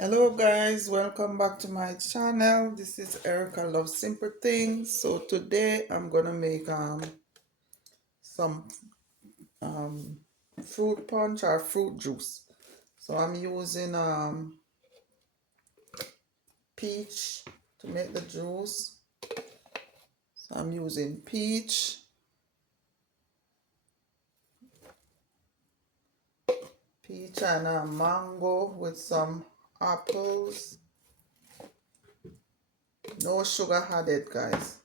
Hello guys, welcome back to my channel. This is Erica Loves Simple Things. So today I'm gonna make some fruit punch or fruit juice. So I'm using peach to make the juice. So I'm using peach and mango with some apples. No sugar added, guys.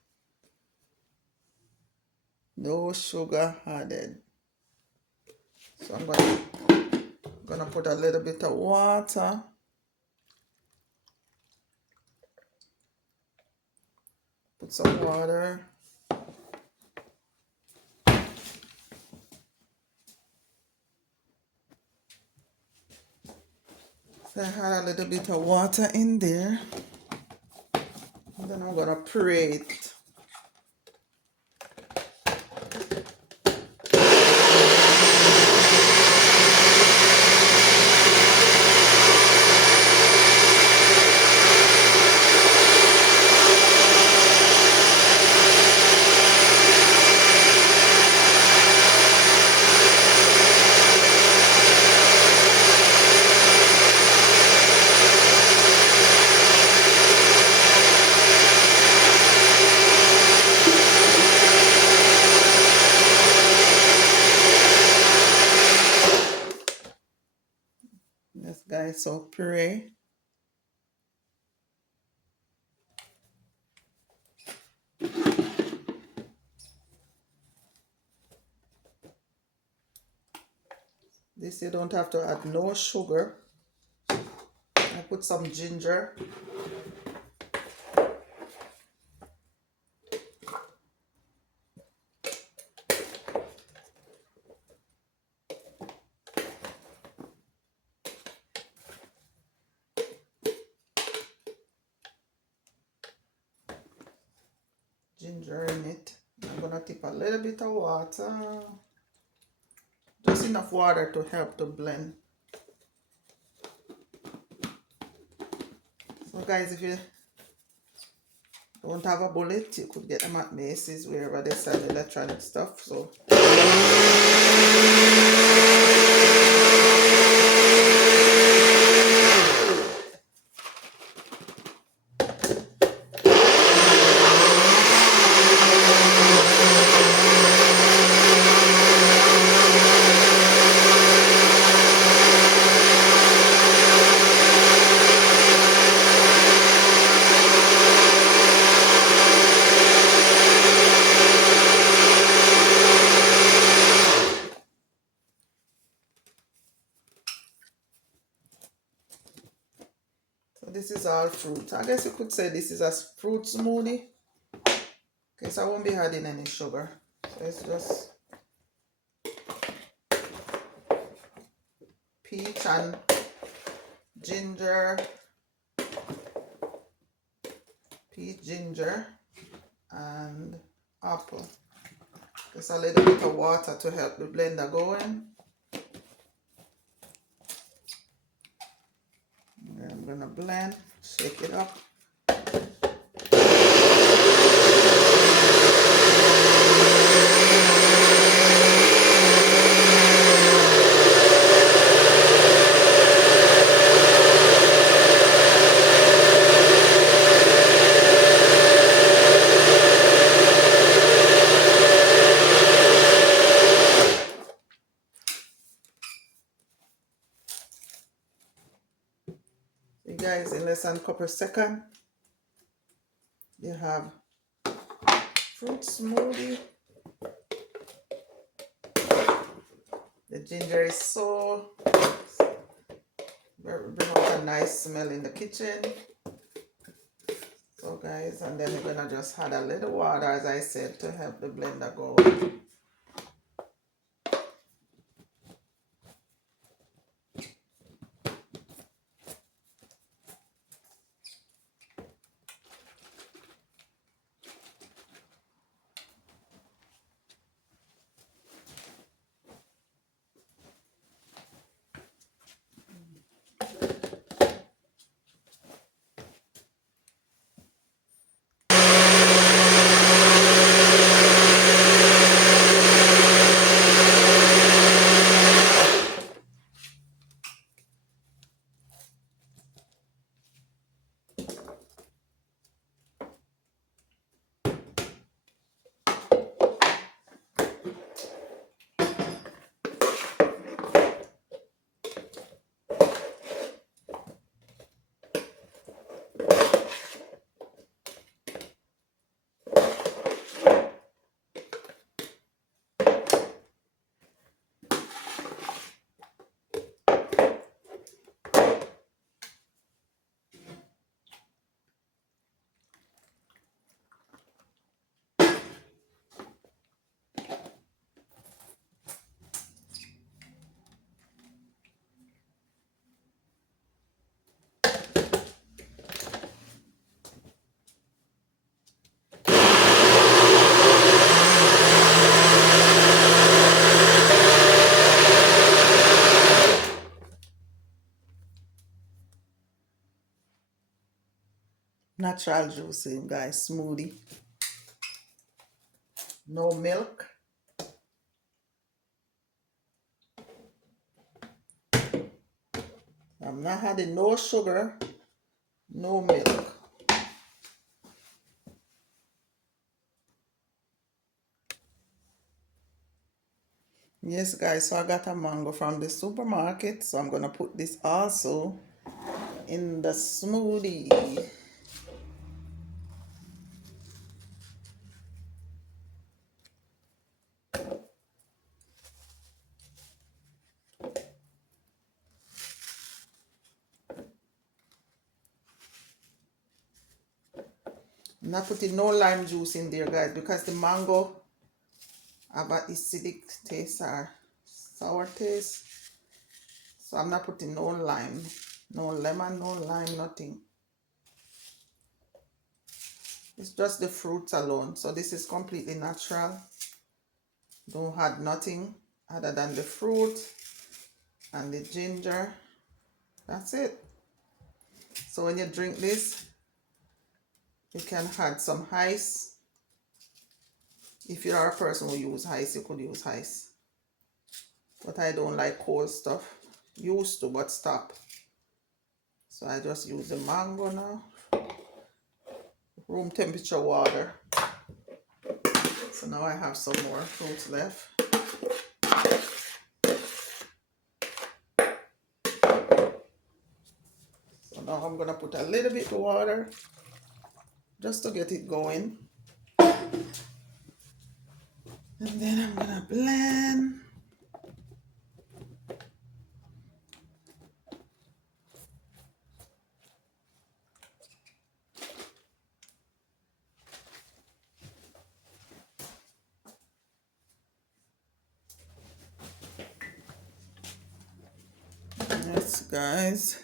No sugar added. So I'm gonna put a little bit of water. Put some water. So I had a little bit of water in there. And then I'm gonna puree it. This guys, so puree. This you don't have to add no sugar. I put some ginger. Ginger in it. I'm gonna tip a little bit of water. Just enough water to help to blend. So guys, if you don't have a bullet, you could get them at Macy's, wherever they sell electronic stuff. So this is all fruit. I guess you could say this is a fruit smoothie. Okay, so I won't be adding any sugar. So it's just peach and ginger. Peach, ginger, and apple. Just a little bit of water to help the blender going. And I'm gonna blend, shake it up. You guys, in less than a couple seconds, you have fruit smoothie. The ginger is so bring out a nice smell in the kitchen. So guys, and then we're gonna just add a little water, as I said, to help the blender go. Natural juicing, guys, smoothie. No milk. I'm not adding no sugar, no milk. Yes, guys, so I got a mango from the supermarket, so I'm gonna put this also in the smoothie. I'm not putting no lime juice in there, guys, because the mango have an acidic taste or sour taste. So I'm not putting no lime, no lemon, no lime, nothing. It's just the fruits alone. So this is completely natural. Don't add nothing other than the fruit and the ginger. That's it. So when you drink this, you can add some ice. If you are a person who use ice, you could use ice. But I don't like cold stuff. Used to, but stop. So I just use the mango now. Room temperature water. So now I have some more fruits left. So now I'm gonna put a little bit of water just to get it going. And then I'm gonna blend. Yes, guys.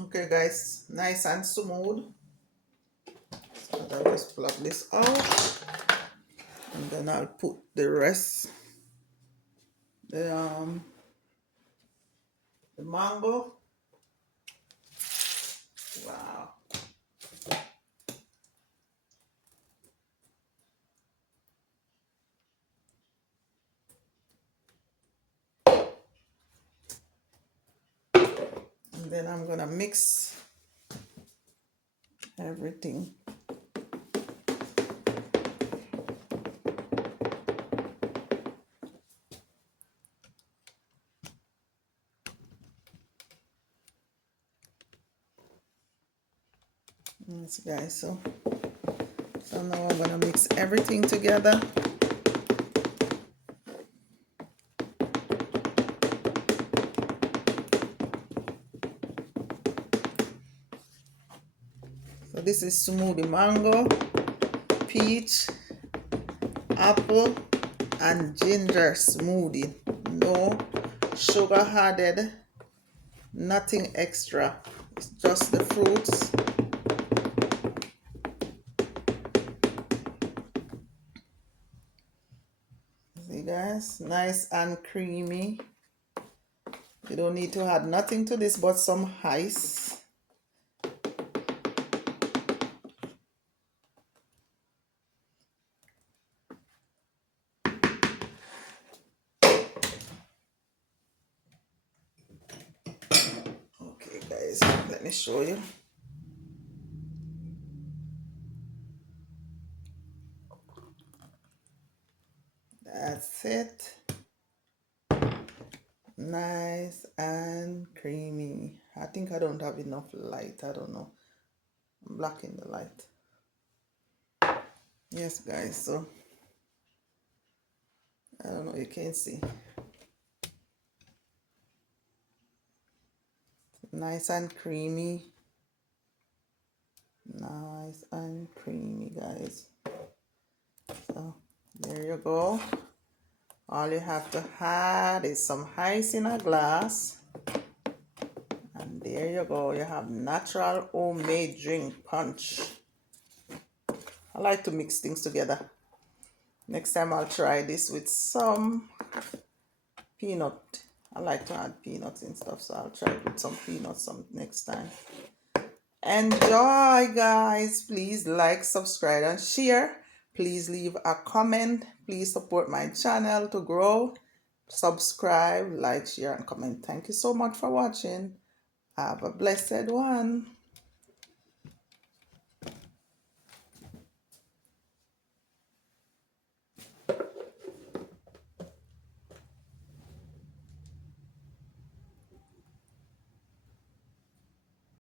Okay, guys, nice and smooth. So I'll just plug this out, and then I'll put the rest, the mango. Wow. And then I'm gonna mix everything. Yes, guys. So now I'm gonna mix everything together. So this is smoothie mango, peach, apple, and ginger smoothie. No sugar added, nothing extra. It's just the fruits. See, guys, nice and creamy. You don't need to add nothing to this but some ice. Okay, guys, let me show you. That's it. Nice and creamy. I think I don't have enough light. I don't know. I'm blocking the light. Yes, guys, so I don't know, you can see. Nice and creamy. Nice and creamy, guys. So there you go. All you have to add is some ice in a glass. And there you go. You have natural homemade drink punch. I like to mix things together. Next time I'll try this with some peanut. I like to add peanuts and stuff, so I'll try it with some peanuts some next time. Enjoy, guys. Please like, subscribe, and share. Please leave a comment. Please support my channel to grow. Subscribe, like, share, and comment. Thank you so much for watching. Have a blessed one.